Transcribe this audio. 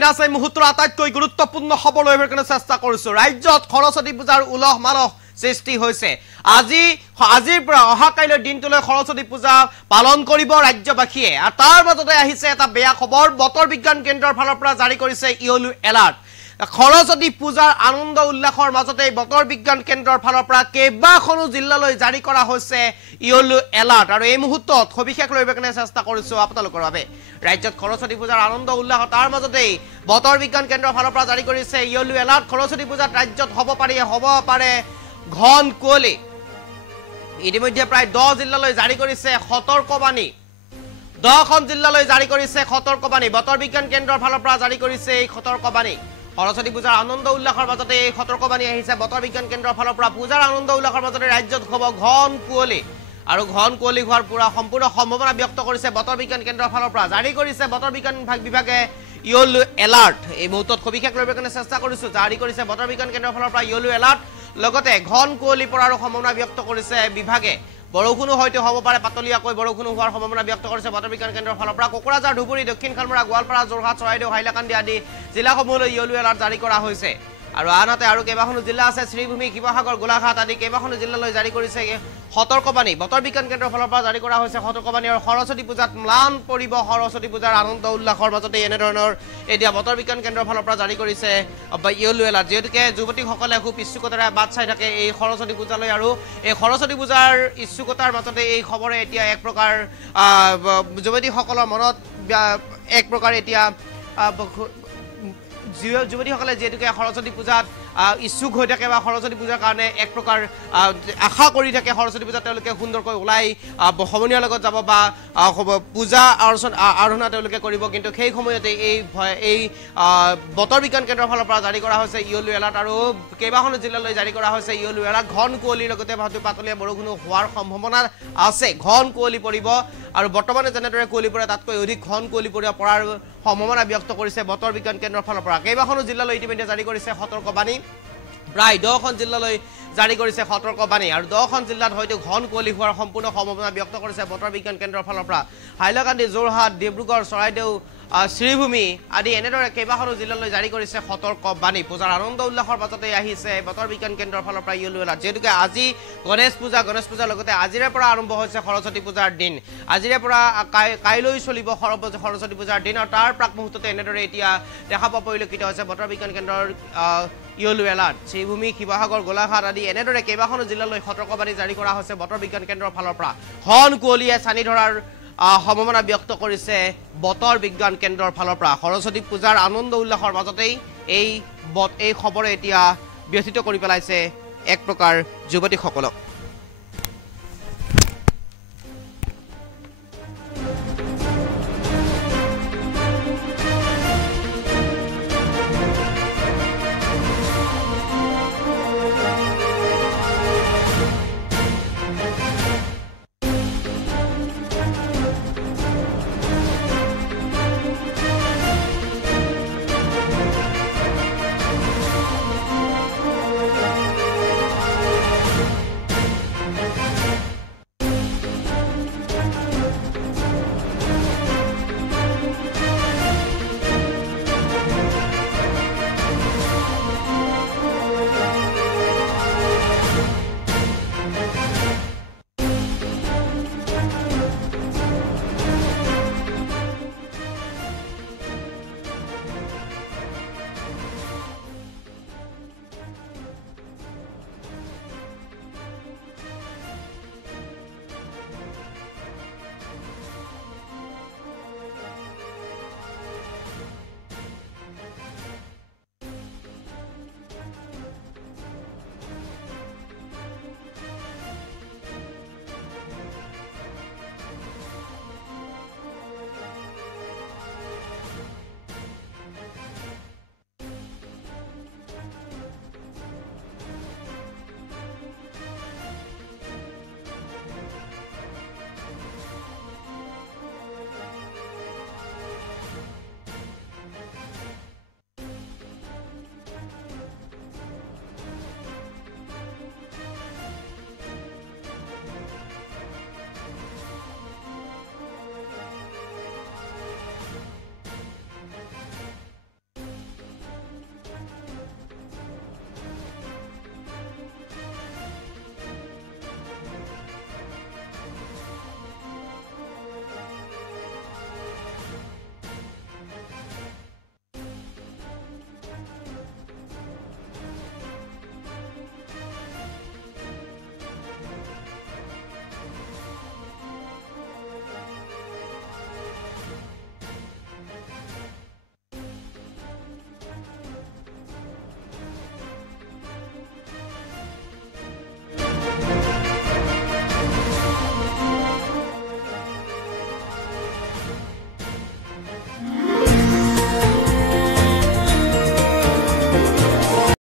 বিনাশ এই মুহূৰ্তৰ আটাইতকৈ গুৰুত্বপূৰ্ণ খবৰ লৈ আহিবলৈ চেষ্টা কৰিছো ৰাজ্যত সৰস্বতী পূজাৰ উলহ মালহ সৃষ্টি হৈছে আজিৰ পৰা অহা কাইলৈ দিনটোলৈ সৰস্বতী পূজা পালন কৰিব ৰাজ্যবাসীয়ে আৰু তাৰ মাজতে আহিছে এটা বেয়া খবৰ বতৰ বিজ্ঞান কেন্দ্ৰৰ ফালৰ পৰা জাৰি কৰিছে ইয়েলো এলাৰ্ট সৰস্বতী পূজাৰ আনন্দ উল্লাসৰ মাজতে বতৰ বিজ্ঞান কেন্দ্ৰৰ ফালৰ পৰা কেইবাখনো জিলালৈ জাৰি কৰা হৈছে ইয়েলো এলাৰ্ট আৰু এই মুহূৰ্তত সবিশেষ লৈ আহিবলৈ চেষ্টা কৰিছো আপোনালোকৰ বাবে ৰাজ্যত সৰস্বতী পূজাৰ আনন্দ উল্লাস তাৰ মাজতে বতৰ বিজ্ঞান কেন্দ্ৰৰ ফালৰ পৰা জাৰি কৰিছে ইয়েলো এলাৰ্ট সৰস্বতী পূজাত ৰাজ্যত হ'ব পাৰে ঘন কুঁৱলী ইতিমধ্যে প্ৰায় 10 জিলালৈ জাৰি কৰিছে সতৰ্কবাণী 10খন জিলালৈ জাৰি কৰিছে সতৰ্কবাণী বতৰ বিজ্ঞান কেন্দ্ৰৰ ফালৰ পৰা জাৰি কৰিছে এই সতৰ্কবাণী সৰস্বতী পূজাৰ আনন্দ উল্লাসৰ মাজতে এই সতৰ্কবাণী আহিছে বতৰ বিজ্ঞান কেন্দ্ৰৰ ফালৰ পৰা পূজাৰ আনন্দ উল্লাসৰ মাজতে ৰাজ্যত হ'ব ঘন কুঁৱলী আৰু ঘন কুঁৱলী হোৱাৰ পুৰা সম্পূৰ্ণ সম্ভাৱনা ব্যক্ত কৰিছে বতৰ বিজ্ঞান কেন্দ্ৰৰ ফালৰ পৰা জাৰি কৰিছে বতৰ বিজ্ঞান বিভাগে ইয়েলো এলাৰ্ট এই মুহূৰ্তত সবিশেষ লৈ আহিবলৈ চেষ্টা কৰিছো জাৰি কৰিছে বতৰ বিজ্ঞান কেন্দ্ৰৰ ফালৰ পৰা ইয়েলো এলাৰ্ট লগতে ঘন কুঁৱলী পৰাৰ সম্ভাৱনা ব্যক্ত কৰিছে বিভাগে বৰষুণো হয়তো হ'ব পাৰে পাতলীয়াকৈ বৰষুণো হোৱাৰ সম্ভাৱনা ব্যক্ত কৰিছে বতৰ বিজ্ঞান কেন্দ্ৰৰ ফালৰ পৰা কোকৰাঝাৰ ধুবুৰী দক্ষিণ খালমৰা গোৱালপাৰা যোৰহাট চৰাইদেউ হাইলাকান্দি আদি জিলাসমূহলৈ ইয়েলো এলাৰ্ট জাৰি কৰা হৈছে আৰু আনহাতে আৰু কেইবাখনো জিলা আছে শ্ৰীভূমি শিৱসাগৰ গোলাঘাট আদি কেইবাখনো জিলালৈ জাৰি কৰিছে সতৰ্কবাণী বতৰ বিজ্ঞান কেন্দ্ৰৰ ফালৰ পৰা জাৰি কৰা হৈছে সতৰ্কবাণী আৰু সৰস্বতী পূজাত ম্লান পৰিব সৰস্বতী পূজাৰ আনন্দ উল্লাসৰ মাজতে এনেধৰণৰ এতিয়া বতৰ বিজ্ঞান কেন্দ্ৰৰ ফালৰ পৰা জাৰি কৰিছে ইয়েলো এলাৰ্ট যিহেতুকে যুৱতীসকলে খুব ইচ্ছুকতাৰে বাট চাই থাকে এই সৰস্বতী পূজালৈ আৰু এই সৰস্বতী পূজাৰ ইচ্ছুকতাৰ মাজতে এই খবৰে এতিয়া এক প্ৰকাৰ যুৱতীসকলৰ মনত এক প্ৰকাৰ এতিয়া যুৱতীসকলে যিহেতুকে সৰস্বতী পূজাত ইচ্ছুক হৈ থাকে বা সৰস্বতী পূজাৰ কাৰণে এক প্ৰকাৰ আশা কৰি থাকে সৰস্বতী পূজা তেওঁলোকে সুন্দৰকৈ ওলাই সমনীয়াৰ লগত যাব বা পূজা আৰাধনা তেওঁলোকে কৰিব কিন্তু সেই সময়তে এই বতৰ বিজ্ঞান কেন্দ্ৰৰ ফালৰ পৰা জাৰি কৰা হৈছে ইয়েলো এলাৰ্ট আৰু কেইবাখনো জিলালৈ জাৰি কৰা হৈছে ইয়েলো এলাৰ্ট ঘন কুঁৱলীৰ লগতে হয়তো পাতলীয়া বৰষুণো হোৱাৰ সম্ভাৱনা আছে ঘন কুঁৱলী পৰিব আৰু বৰ্তমানে যেনেদৰে কুঁৱলী পৰে তাতকৈ অধিক ঘন কুঁৱলী পৰাৰ সম্ভাৱনা ব্যক্ত কৰিছে বতৰ বিজ্ঞান কেন্দ্ৰৰ ফালৰ পৰা কেইবাখনো জিলালৈ ইতিমধ্যে জাৰি কৰিছে সতৰ্কবাণী প্ৰায় 10খন জিলালৈ জাৰি কৰিছে সতৰ্কবাণী আৰু 10খন জিলাত হয়তো ঘন কুঁৱলী হোৱাৰ সম্পূৰ্ণ সম্ভাৱনা ব্যক্ত কৰিছে বতৰ বিজ্ঞান কেন্দ্ৰৰ ফালৰ পৰা হাইলাকান্দি যোৰহাট ডিব্ৰুগড় চৰাইদেউ শ্ৰীভূমি আদি এনেদৰে কেইবাখনো জিলালৈ জাৰি কৰিছে সতৰ্কবাণী পূজাৰ আনন্দ উল্লাসৰ মাজতে আহিছে বতৰ বিজ্ঞান কেন্দ্ৰৰ ফালৰ পৰা ইয়েলো এলাৰ্ট যিহেতুকে আজি গণেশ পূজাৰ লগতে আজিৰে পৰা আৰম্ভ হৈছে সৰস্বতী পূজাৰ দিন আজিৰে পৰা কাইলৈ চলিব সৰস্বতী পূজাৰ দিন আৰু তাৰ প্ৰাক মুহূৰ্ততে এনেদৰে এতিয়া দেখা পোৱা পৰিলক্ষিত হৈছে বতৰ বিজ্ঞান কেন্দ্ৰৰ ইয়েলো এলাৰ্ট শ্ৰীভূমি শিৱসাগৰ গোলাঘাট আদি এনেদৰে কেইবাখনো জিলালৈ সতৰ্কবাণী জাৰি কৰা হৈছে বতৰ বিজ্ঞান কেন্দ্ৰৰ ফালৰ পৰা ঘন কুঁৱলীয়ে ছানি ধৰাৰ সম্ভাৱনা ব্যক্ত কৰিছে বতৰ বিজ্ঞান কেন্দ্ৰৰ ফালৰ পৰা সৰস্বতী পূজাৰ আনন্দ উল্লাসৰ মাজতেই এই খবৰে এতিয়া ব্যথিত কৰি পেলাইছে এক প্ৰকাৰ যুৱতীসকলক